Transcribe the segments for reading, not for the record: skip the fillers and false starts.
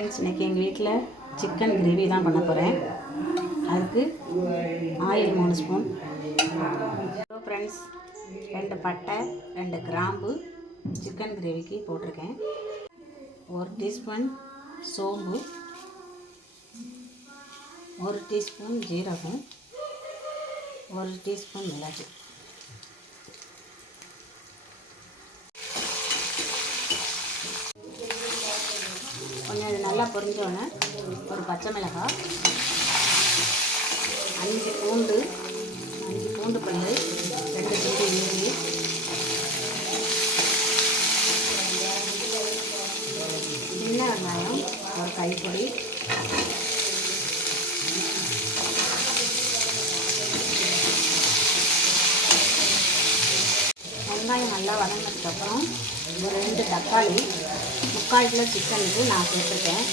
Friends, இன்றைக்கி எங்கள் வீட்டில் சிக்கன் கிரேவி தான் பண்ண போகிறேன். அதுக்கு ஆயில் 3 ஸ்பூன். ஃப்ரெண்ட்ஸ், 2 பட்டை 2 கிராம்பு சிக்கன் கிரேவிக்கு போட்டிருக்கேன். 1 டீஸ்பூன் சோம்பு, 1 டீஸ்பூன் ஜீரகம், 1 டீஸ்பூன் மிளகு. கொஞ்சம் இது நல்லா பொரிஞ்சோன்னே ஒரு பச்சை மிளகாய், 5 பூண்டு பல், 2 துண்டு இஞ்சி, சின்ன வெங்காயம் ஒரு கைப்பிடி, வெங்காயம் நல்லா வதங்கினதுக்கப்புறம் ஒரு 2 தக்காளி, 3/4 கிலோ சிக்கனுக்கு நான் சேர்த்துருக்கேன்.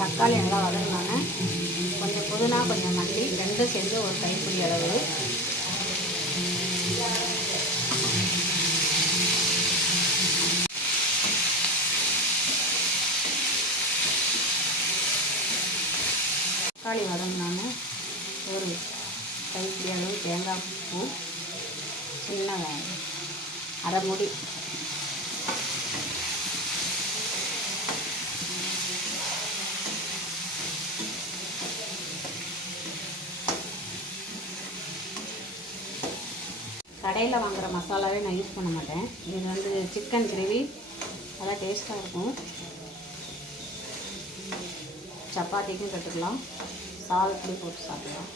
தக்காளி நல்லா வதங்கினோன்னே கொஞ்சம் புதினா, கொஞ்சம் மல்லி 2 சேர்ந்து ஒரு கைப்பிடி அளவு, தக்காளி வதங்கினோன்னே ஒரு கைப்பிடி அளவு தேங்காய் பூ, சின்ன அரை மூடி கடையில் வாங்குகிற மசாலாவே நான் யூஸ் பண்ண மாட்டேன். இது வந்து சிக்கன் கிரேவி, நல்லா டேஸ்ட்டாக இருக்கும். சப்பாத்திக்கும் கற்றுக்கலாம், சாதத்துலேயும் போட்டு சாப்பிடலாம்.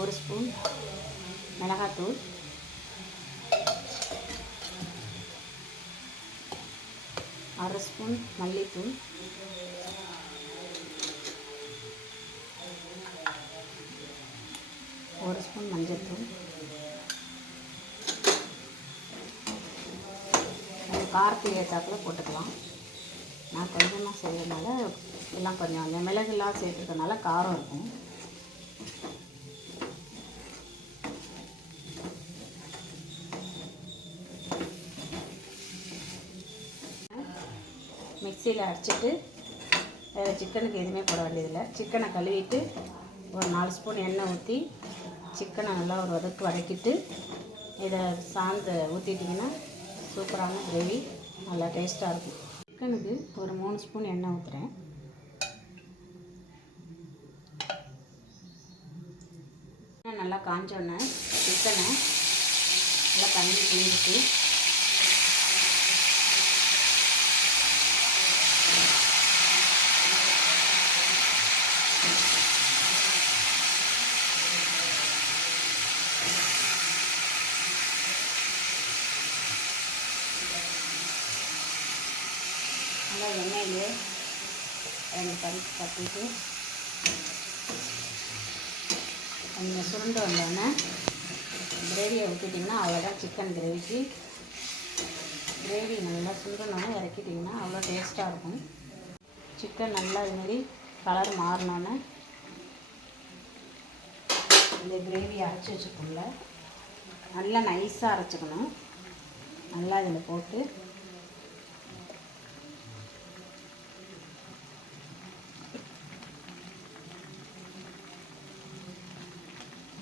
ஒரு ஸ்பூன் மிளகாத்தூள், 1/2 ஸ்பூன் மல்லித்தூள், 1 ஸ்பூன் மஞ்சள்தூள். காரத்துக்கு ஏற்றாப்புல போட்டுக்கலாம். நான் கொஞ்சமாக செய்யறதுனால எல்லாம் கொஞ்சம் அந்த மிளகுலாம் சேர்த்துக்கிறதுனால காரம் இருக்கும். மிக்சியில் அரைச்சிட்டு வேறு சிக்கனுக்கு எதுவுமே போட வேண்டியதில்லை. சிக்கனை கழுவிட்டு ஒரு 4 ஸ்பூன் எண்ணெய் ஊற்றி சிக்கனை நல்லா ஒரு வதக்கிட்டு இதை சாந்து ஊற்றிட்டிங்கன்னா சூப்பரான கிரேவி நல்லா டேஸ்ட்டாக இருக்கும். சிக்கனுக்கு ஒரு 3 ஸ்பூன் எண்ணெய் ஊற்றுறேன். நல்லா காஞ்சோன்னே சிக்கனை நல்லா தண்ணி பிழிஞ்சிட்டு நல்லா எண்ணெயிலே 2 பருப்பு தட்டிட்டு கொஞ்சம் சுருண்டு வந்தோடனே கிரேவியை ஊற்றிட்டிங்கன்னா அவ்வளோதான். சிக்கன் கிரேவிக்கு கிரேவி நல்லா சுருண்டோன்னே இறக்கிட்டிங்கன்னா அவ்வளோ டேஸ்ட்டாக இருக்கும். சிக்கன் நல்லா இதுமாரி கலர் மாறினோன்னே இந்த கிரேவியை அரைச்சி வச்சுக்கோங்க. நல்லா நைஸாக அரைச்சிக்கணும். நல்லா இதில் போட்டு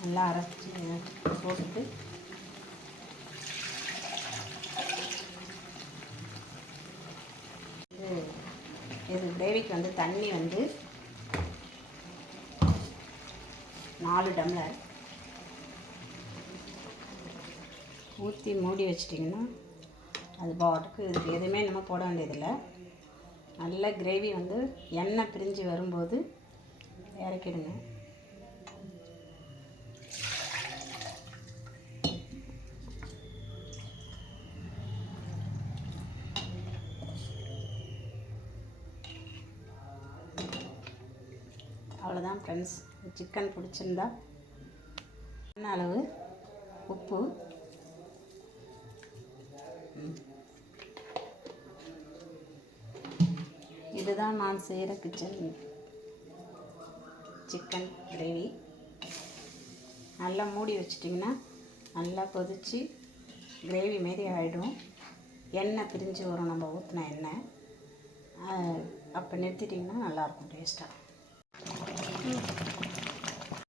நல்லா அரைச்சி போட்டு இது கிரேவிக்கு வந்து தண்ணி வந்து 4 டம்ளர் ஊற்றி மூடி வச்சிட்டிங்கன்னா அது பாட்டுக்கு இதுக்கு எதுவுமே நம்ம போட வேண்டியதில்லை. நல்ல கிரேவி வந்து எண்ணெய் பிரிஞ்சு வரும்போது இறக்கிடுங்க. அவ்வளோதான் ஃப்ரெண்ட்ஸ். சிக்கன் பிடிச்சிருந்தா அளவு உப்பு, இதுதான் நான் செய்கிற கிச்சன். Chicken gravy. நல்லா மூடி வச்சிட்டிங்கன்னா நல்லா கொதித்து கிரேவி மாரி ஆகிடும். எண்ணெய் பிரிஞ்சு வரும் நம்ம ஊற்றின எண்ணெய். அப்போ நிறுத்திட்டிங்கன்னா நல்லாயிருக்கும் டேஸ்ட்டாக.